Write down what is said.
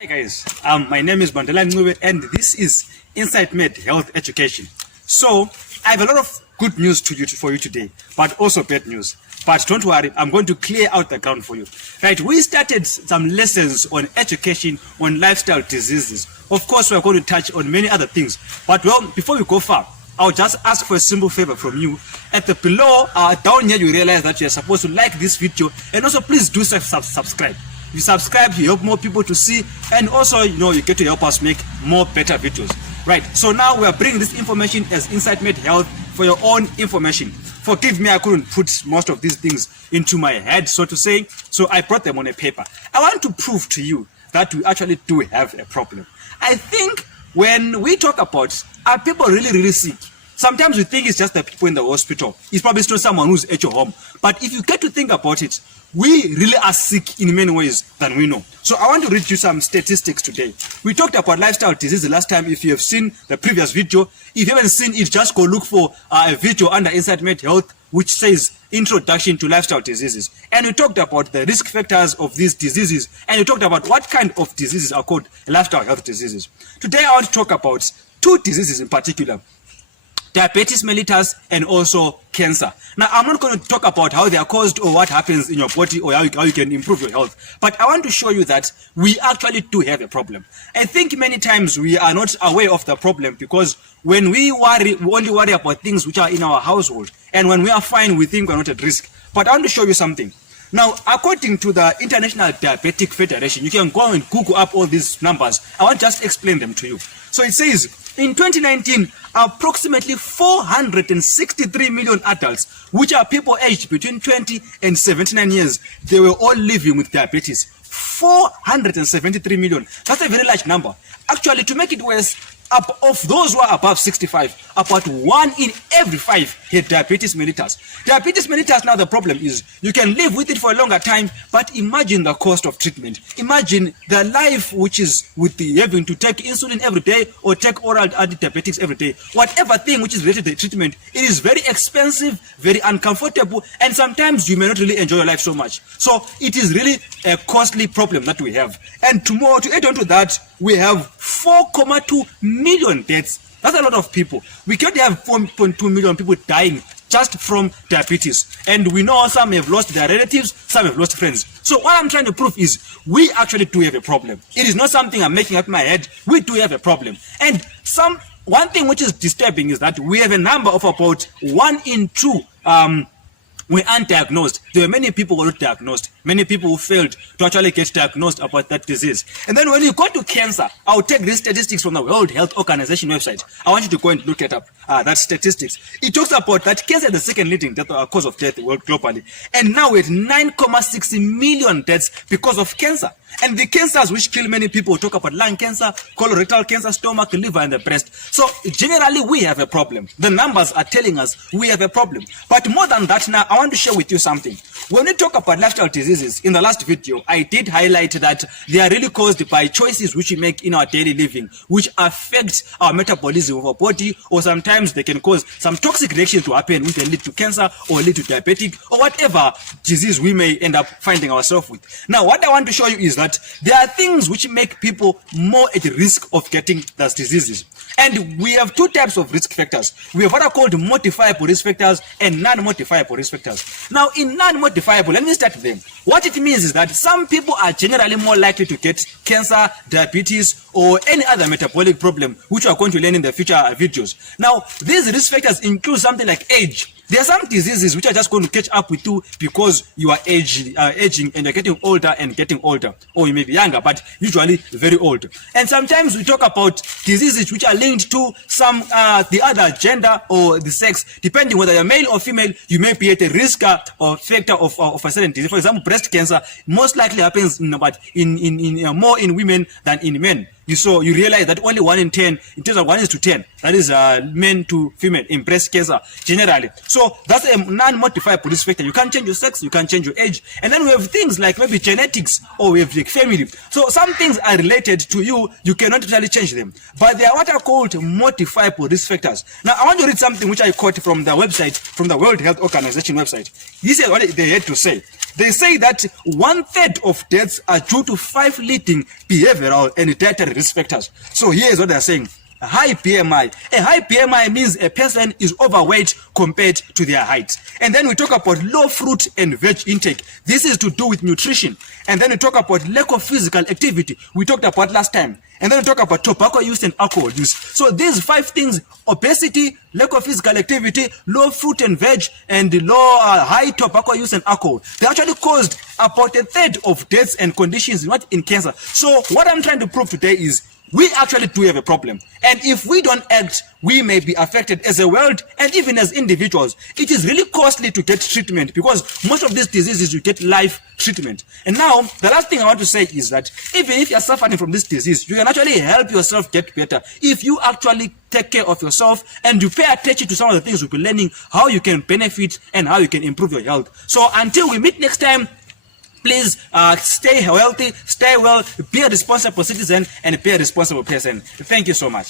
Hey guys, my name is Bandela Ngube and this is Insight Med Health Education. So I have a lot of good news for you today, but also bad news. But don't worry, I'm going to clear out the ground for you. Right, we started some lessons on education on lifestyle diseases. Of course, we're going to touch on many other things. But well, before we go far, I'll just ask for a simple favor from you. At the below, down here, you realize that you're supposed to like this video, and also please do subscribe. You subscribe, you help more people to see, and also, you get to help us make more better videos. Right, so now we are bringing this information as Insight Med Health for your own information. Forgive me, I couldn't put most of these things into my head, so to say, so I brought them on a paper. I want to prove to you that we actually do have a problem. I think when we talk about, are people really sick? Sometimes we think it's just the people in the hospital. It's probably still someone who's at your home. But if you get to think about it, we really are sick in many ways than we know. So I want to read you some statistics today. We talked about lifestyle disease the last time. If you have seen the previous video, if you haven't seen it, just go look for a video under Insight Med Health which says Introduction to Lifestyle Diseases. And we talked about the risk factors of these diseases, and we talked about what kind of diseases are called lifestyle health diseases. Today I want to talk about two diseases in particular: diabetes mellitus and also cancer. Now, I'm not going to talk about how they are caused or what happens in your body or how you can improve your health, but I want to show you that we actually do have a problem. I think many times we are not aware of the problem because when we worry, we only worry about things which are in our household, and when we are fine, we think we're not at risk. But I want to show you something. Now, according to the International Diabetic Federation, you can go and Google up all these numbers. I want to just explain them to you. So it says, in 2019, approximately 463 million adults, which are people aged between 20 and 79 years, they were all living with diabetes. 473 million. That's a very large number. Actually, to make it worse, of those who are above 65, about 1 in every 5 had diabetes mellitus. Diabetes mellitus, now the problem is you can live with it for a longer time, but imagine the cost of treatment. Imagine the life which is with the having to take insulin every day or take oral antidiabetics every day. Whatever thing which is related to the treatment, it is very expensive, very uncomfortable, and sometimes you may not really enjoy your life so much. So it is really a costly problem that we have. And tomorrow, to add on to that, we have 4.2 million deaths. That's a lot of people. We can't have 4.2 million people dying just from diabetes. And we know some have lost their relatives, some have lost friends. So what I'm trying to prove is we actually do have a problem. It is not something I'm making up in my head. We do have a problem. And one thing which is disturbing is that we have a number of about 1 in 2 we aren't diagnosed. There were many people who were not diagnosed. Many people who failed to actually get diagnosed about that disease. And then when you go to cancer, I'll take these statistics from the World Health Organization website. I want you to go and look it up, that statistics. It talks about that cancer is the second leading cause of death globally. And now we're at 9.6 million deaths because of cancer. And the cancers which kill many people, talk about lung cancer, colorectal cancer, stomach, liver, and the breast. So generally, we have a problem. The numbers are telling us we have a problem. But more than that, now I want to share with you something. When we talk about lifestyle diseases, in the last video, I did highlight that they are really caused by choices which we make in our daily living, which affect our metabolism of our body, or sometimes they can cause some toxic reactions to happen, which can lead to cancer or lead to diabetic or whatever disease we may end up finding ourselves with. Now, what I want to show you is that there are things which make people more at risk of getting those diseases. And we have two types of risk factors. We have what are called modifiable risk factors and non-modifiable risk factors. Now, in non-modifiable, let me start with them. What it means is that some people are generally more likely to get cancer, diabetes, or any other metabolic problem, which we are going to learn in the future videos. Now, these risk factors include something like age. There are some diseases which are just going to catch up with you because you are aging and you're getting older and getting older. Or you may be younger, but usually very old. And sometimes we talk about diseases which are linked to some the other gender or the sex. Depending whether you're male or female, you may be at a risk or factor of a certain disease. For example, breast cancer most likely happens in more in women than in men. So you realize that only 1 in 10, in terms of 1:10, that is men to female in breast cancer generally. So that's a non-modifiable risk factor. You can't change your sex, you can't change your age. And then we have things like maybe genetics or we have like family. So some things are related to you, you cannot really change them. But they are what are called modifiable risk factors. Now I want to read something which I quote from the website, from the World Health Organization website. This is what they had to say. They say that 1/3 of deaths are due to 5 leading behavioral and dietary risk factors. So here's what they're saying. A high BMI. A high BMI means a person is overweight compared to their height. And then we talk about low fruit and veg intake. This is to do with nutrition. And then we talk about lack of physical activity. We talked about last time. And then we talk about tobacco use and alcohol use. So these 5 things: obesity, lack of physical activity, low fruit and veg, and high tobacco use and alcohol, they actually caused about 1/3 of deaths and conditions, not in cancer. So what I'm trying to prove today is we actually do have a problem. And if we don't act, we may be affected as a world and even as individuals. It is really costly to get treatment because most of these diseases you get life treatment. And now, the last thing I want to say is that even if you're suffering from this disease, you can actually help yourself get better if you actually take care of yourself and you pay attention to some of the things you'll be learning, how you can benefit and how you can improve your health. So until we meet next time, please stay healthy, stay well, be a responsible citizen, and be a responsible person. Thank you so much.